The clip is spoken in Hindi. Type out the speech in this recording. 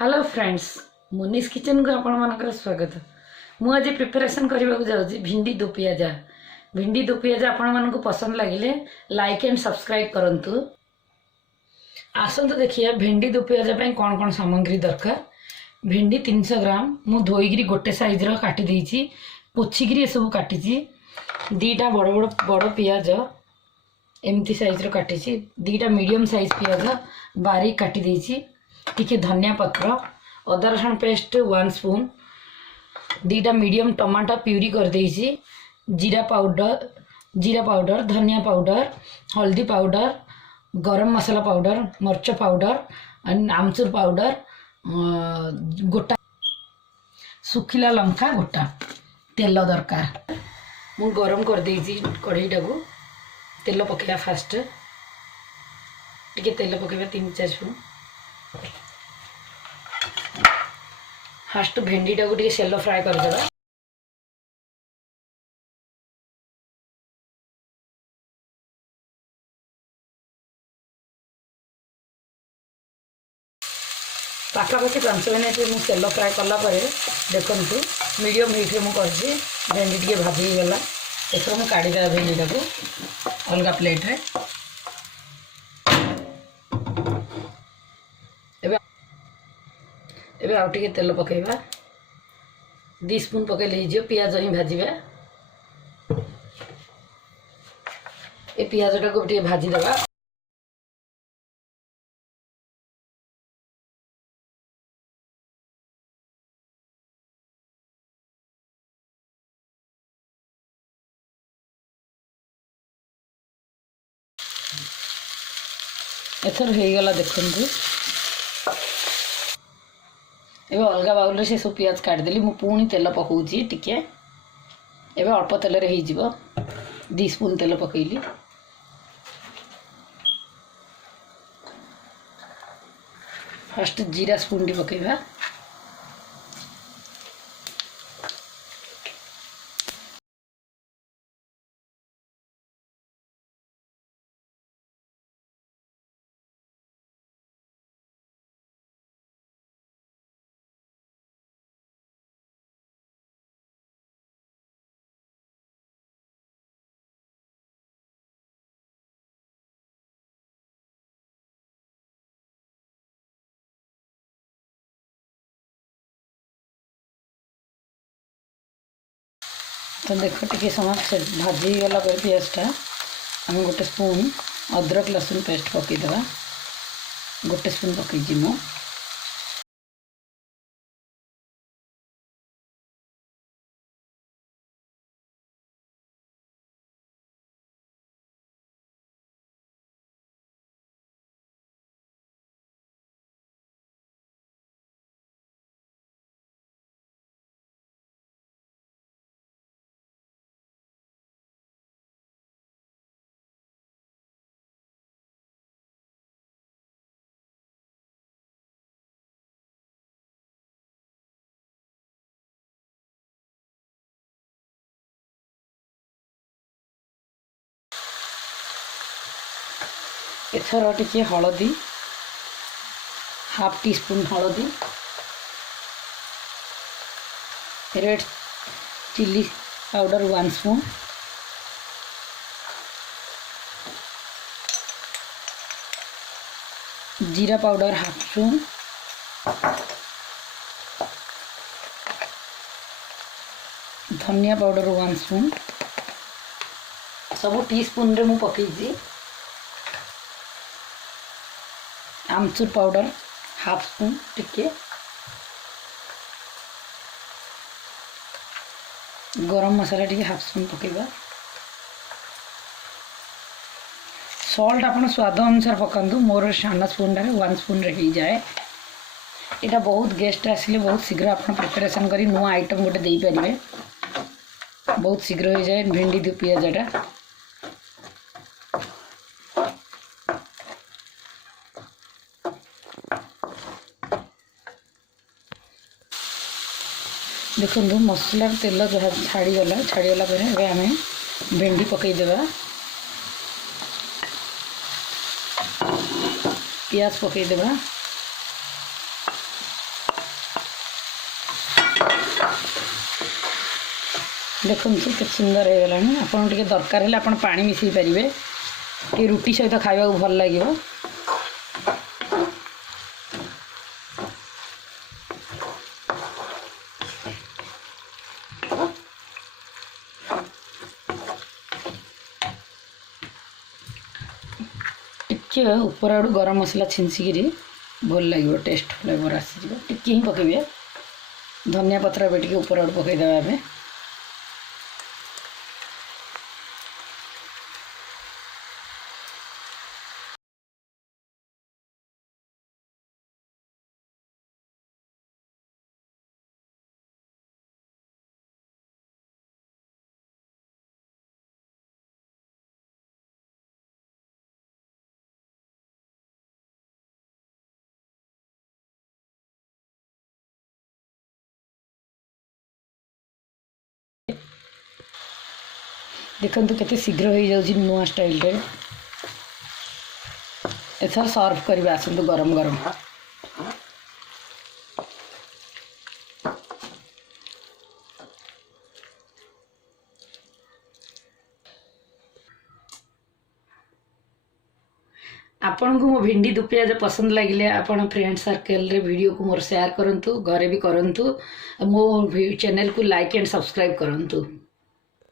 हेलो फ्रेंड्स, मुनीस किचन को आपण मानकर स्वागत। मु आज प्रिपरेशन करने को जाऊँगी भिंडी दो पियाजा। भिंडी दो पियाजा आपण मानक पसंद लगे लाइक एंड सब्सक्राइब करंतु। आसतु देखिए भिंडी दो पियाजा कौन कौन सामग्री दरकार। भिंडी 300 ग्राम मु धोईकरी गोटे साइज रो काटी देइछि, पोछिकरी सब काटिछि। दीटा बड़ बड़ बड़ पियाज एमती साइज रो काटिछि। दीटा मीडियम साइज पियाज बारीक काटी देइछि। टिके धनिया पत्र, अदा रसुण पेस्ट 1 स्पून, दीटा मीडियम टमाटो प्यूरी कर देइछि। जीरा पाउडर, धनिया पाउडर, हल्दी पाउडर, गरम मसाला पाउडर, मर्च पाउडर, आमचूर पाउडर, गोटा सुखिला लंका गोटा, तेल दरकार। मु गरम कर देइछि कढ़ईटा को। तेल पकेया फास्ट, टिके तेल पकेबा 3-4 स्पून। फास्ट भेंडीटा को टिके सेलो फ्राए करदेबा। पाखापाखि 5 मिनट में सेलो फ्राए कला देखु मीडियम हिट में मुझे भेंडी टे भाजी गला। एथर मुझे काढ़ीदा भेंडीटा को अलग प्लेट रे। एबे आउ टिके तेल पकेबा, 2 स्पून पकेले हो पियाज ही भाजबा। ए पियाजटा को टिके भाजी देबा। एथर हो गला देखु। एबे अलग बाउल से सब पियाज काटदेली। मु पुणी तेल पकाउची टिके। एबे अल्प तेल रे हो जिवो। 2 स्पून तेल पकईली। फर्स्ट जीरा स्पून टी पकईबा। तो देखो टिके समय से भाजी गला पियाजटा आम गोटे स्पून अदरक लसुन पेस्ट पकईदेवा। गोटे स्पून पकईची मु। एथर टिके हलदी, हाफ टी स्पून हलदी, रेड चिल्ली पाउडर 1 स्पून, जीरा पाउडर हाफ स्पून, धनिया पाउडर 1 स्पून। सब टी स्पून रे मु पकईची। आमचूर पाउडर हाफ स्पून टिके, गरम मसाला टिके हाफ स्पून पकेबा। सॉल्ट आपण स्वाद अनुसार पकांतु। मोर सान स्पून 1 स्पून रे ही जाए। एटा बहुत गेस्ट आसिले बहुत शीघ्र आपण प्रिपरेशन करी नुआ आइटम गोटे देई परिबे। बहुत शीघ्र हो जाए भिंडी दो पियाजाटा। देखो मसला तेल छाड़ीगला पर आम भेंडी पकईदेवा। पियाज पकईदेवा। देखो के सुंदर हो गला आपन टिके दरकार है आपन पानी मिसई पारे कि रुटी सहित खावा भल लगे। टिके ऊपर आड़ू गरम मसला छिंचिकी भल लगे टेस्ट फ्लेवर आसीज टिके ही पकेबे धनिया पत्र भी टिके ऊपर आड़ू पकईदे। देखु केते शीघ्र हो जाउछि नुआ स्टाइल रे। एथर सर्व करबे आसंतु गरम गरम। आपन को मो भिंडी दो पियाज पसंद लगिले आपन फ्रेंड सर्कल रे वीडियो को मोर शेयर करंतु घरे भी करंतु मो चैनल को लाइक एंड सब्सक्राइब करंतु।